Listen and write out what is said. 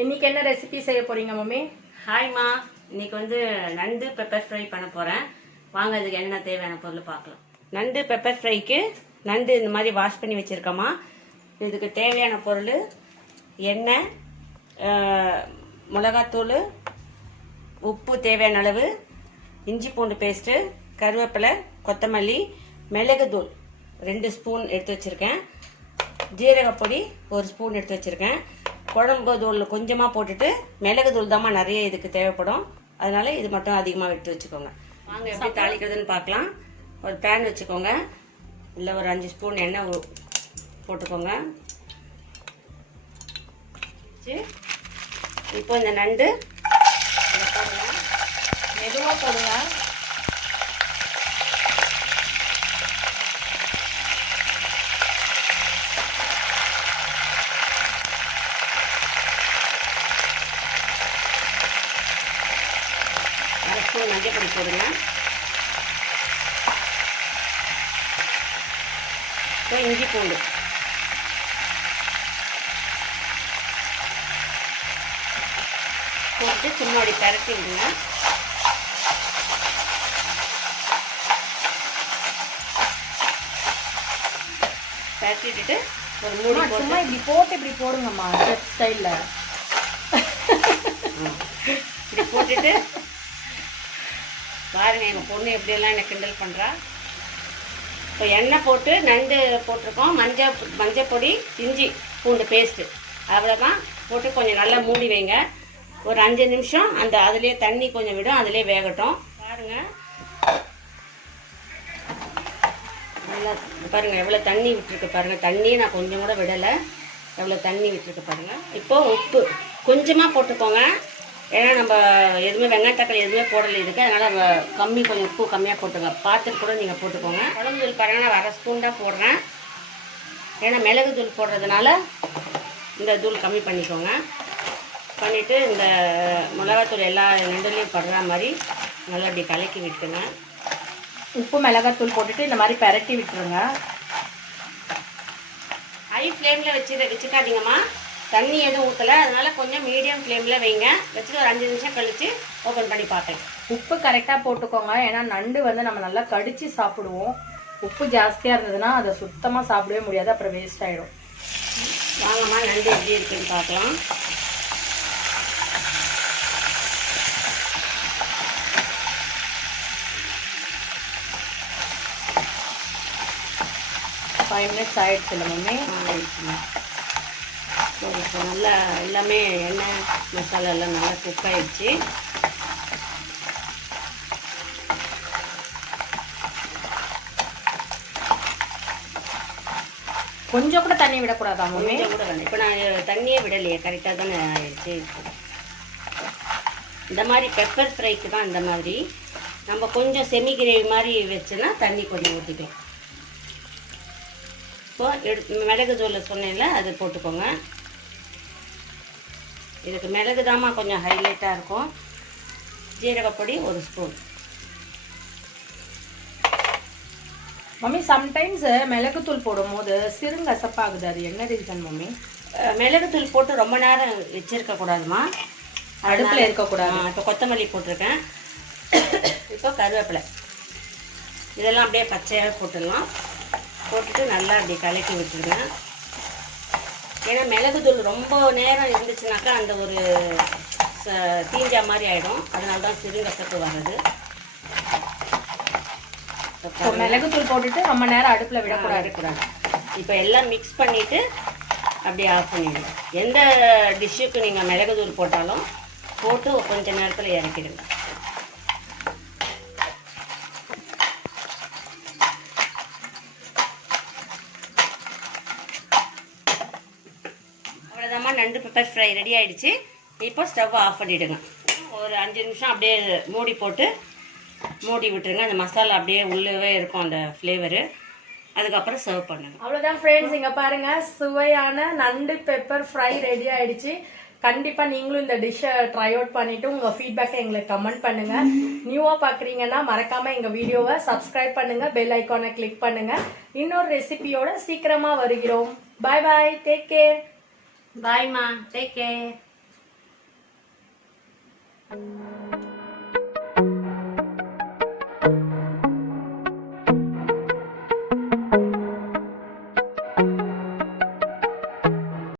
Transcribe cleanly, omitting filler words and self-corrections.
இன்னைக்கு என்ன ரெசிபி செய்ய போறீங்க மம்மி? ஹாய்மா, இன்னைக்கு வந்து நண்டு பெப்பர் ஃப்ரை பண்ண போறேன். வாங்க அதுக்கு என்ன தேவையான பொருள் பார்க்கலாம். நண்டு பெப்பர் ஃப்ரைக்கு நண்டு இந்த மாதிரி வாஷ் பண்ணி வச்சிருக்கோமா. இதுக்கு தேவையான பொருள் எண்ணெய், மிளகாத்தூள், உப்பு தேவையான அளவு, இஞ்சி பூண்டு பேஸ்ட்டு, கருவேப்பிலை, கொத்தமல்லி, மிளகுத்தூள் 2 ஸ்பூன் எடுத்து வச்சிருக்கேன், ஜீரகப்பொடி 1 ஸ்பூன் எடுத்து வச்சிருக்கேன், குழம்பு தூள் கொஞ்சமாக போட்டுட்டு மிளகுத்தூள் தாம்மா நிறைய இதுக்கு தேவைப்படும், அதனால இது மட்டும் அதிகமாக எடுத்து வச்சுக்கோங்க. வாங்க எப்படி தாளிக்கிறதுன்னு பார்க்கலாம். ஒரு பேன் வச்சுக்கோங்க, இல்லை ஒரு 5 ஸ்பூன் எண்ணெய் போட்டுக்கோங்க. இப்போ இந்த நண்டு மெதுவாக போடுங்க. மஞ்சள் பொடி போடுங்க. இப்போ இஞ்சி பூண்டு போட்டு சும்மா பரட்டி விடுங்க. பரட்டிட்டு ஒரு மூடி சும்மா இப்படி போட்டு இப்படி போடுங்கம்மா, செஃப் ஸ்டைல்ல இப்படி போட்டுட்டு பாருங்க எங்க பொண்ணு எப்படியெல்லாம் என்ன கிண்டல் பண்றா. இப்போ எண்ணெய் போட்டு நண்டு போட்டிருக்கோம், மஞ்சள் பொடி, இஞ்சி பூண்டு பேஸ்ட்டு, அவ்வளோதான் போட்டு கொஞ்சம் நல்லா மூடி வைங்க. ஒரு 5 நிமிஷம் அந்த அதுலேயே தண்ணி கொஞ்சம் விடும், அதுலேயே வேகட்டும். பாருங்க நல்லா பாருங்க எவ்வளோ தண்ணி விட்டுருக்கு பாருங்க. தண்ணியே நான் கொஞ்சம் கூட விடலை, எவ்வளோ தண்ணி விட்டுருக்கு பாருங்க. இப்போ உப்பு கொஞ்சமாக போட்டுக்கோங்க, ஏன்னா நம்ம எதுவுமே வெங்காய தக்காளி எதுவுமே போடலை இதுக்கு, அதனால் கொஞ்சம் உப்பு கம்மியாக போட்டுங்க. பார்த்துட்டு கூட நீங்கள் போட்டுக்கோங்க. குழம்பு தூள் பாருங்கள், நான் 1/2 ஸ்பூன் தான் போடுறேன், ஏன்னா மிளகு தூள் போடுறதுனால இந்த தூள் கம்மி பண்ணிக்கோங்க. பண்ணிவிட்டு இந்த மிளகாத்தூள் எல்லா நண்டுலேயும் படுற மாதிரி நல்லா இப்படி கலக்கி விட்டுருங்க. உப்பு மிளகாத்தூள் போட்டுட்டு இந்த மாதிரி பரட்டி விட்டுருங்க. ஹை ஃப்ளேமில் வச்சுக்காதீங்கம்மா, தண்ணி எதுவும் ஊற்றலை, அதனால் கொஞ்சம் மீடியம் ஃப்ளேமில் வைங்க. வச்சுட்டு ஒரு 5 நிமிஷம் கழித்து ஓப்பன் பண்ணி பார்ப்பேன். உப்பு கரெக்டாக போட்டுக்கோங்க, ஏன்னா நண்டு வந்து நம்ம நல்லா கடித்து சாப்பிடுவோம். உப்பு ஜாஸ்தியாக இருந்ததுன்னா அதை சுத்தமாக சாப்பிடவே முடியாது, அப்புறம் வேஸ்ட் ஆகிடும். வாங்கம்மா நண்டு எப்படி இருக்குன்னு பார்க்கலாம். ஃபைவ் மினிட்ஸ் ஆகிடுச்சு இல்லை மம்மி? ஆயிடுச்சுமா. இப்போ நல்லா எல்லாமே எண்ணெய் மசாலா எல்லாம் நல்லா குக் ஆகிடுச்சு. கொஞ்சம் கூட தண்ணி விடக்கூடாதா மம்மி? கொஞ்சம் கூட வேணும். இப்போ நான் தண்ணியே விடலையே, கரெக்டாக தானே ஆயிடுச்சு. இந்த மாதிரி பெப்பர் ஃப்ரைக்கு தான் இந்த மாதிரி. நம்ம கொஞ்சம் செமி கிரேவி மாதிரி வச்சுன்னா தண்ணி கொஞ்சம் ஊற்றிக்கலாம். இப்போ மிளகு தூள் சொன்னேன்ல, அது போட்டுக்கோங்க. இதுக்கு மிளகு தாம்மா கொஞ்சம் ஹைலைட்டாக இருக்கும். ஜீரகப்பொடி 1 ஸ்பூன். மம்மி சம்டைம்ஸ் மிளகுத்தூள் போடும்போது சிறுங்கசப்பாகுது, அது என்ன ரீசன் மம்மி? மிளகுத்தூள் போட்டு ரொம்ப நேரம் வச்சிருக்க கூடாதுமா, அடுப்பில் இருக்கக்கூடாது. இப்போ கொத்தமல்லி போட்டிருக்கேன், இப்போ கருவேப்பிலை, இதெல்லாம் அப்படியே பச்சையாக போட்டுடலாம். போட்டுட்டு நல்லா அப்படி கலக்கி விட்டுருங்க. ஏன்னா மிளகுத்தூள் ரொம்ப நேரம் இருந்துச்சுனாக்கா அந்த ஒரு தீஞ்சா மாதிரி ஆகிடும், அதனால தான் சிறுங்கசப்பு வர்றது. மிளகுத்தூள் போட்டுட்டு ரொம்ப நேரம் அடுப்பில் விடக்கூடாது. இப்போ எல்லாம் மிக்ஸ் பண்ணிவிட்டு அப்படியே ஆஃப் பண்ணிடுங்க. எந்த டிஷ்ஷுக்கு நீங்கள் மிளகுத்தூள் போட்டாலும் போட்டு கொஞ்சம் நேரத்தில் இறக்கிடுங்க. அவ்வளோதாம்மா, நண்டு பெப்பர் ஃப்ரை ரெடி ஆகிடுச்சு. இப்போ ஸ்டவ் ஆஃப் பண்ணிவிடுங்க. ஒரு 5 நிமிஷம் அப்படியே மூடி விட்டுருங்க. அந்த மசாலா அப்படியே உள்ளவே இருக்கும் அந்த ஃப்ளேவரு. அதுக்கப்புறம் சர்வ் பண்ணுங்க. அவ்வளோதான் ஃப்ரெண்ட்ஸ், இங்கே பாருங்கள் சுவையான நண்டு பெப்பர் ஃப்ரை ரெடி ஆகிடுச்சு. கண்டிப்பாக நீங்களும் இந்த டிஷ்ஷை ட்ரை அவுட் பண்ணிவிட்டு உங்கள் ஃபீட்பேக்கை எங்களுக்கு கமெண்ட் பண்ணுங்கள். நியூவாக பார்க்குறீங்கன்னா மறக்காமல் எங்கள் வீடியோவை சப்ஸ்கிரைப் பண்ணுங்கள், பெல் ஐக்கானை கிளிக் பண்ணுங்கள். இன்னொரு ரெசிபியோட சீக்கிரமாக வருகிறோம். Bye bye, take care. பாய்மா, டேக் கேர்.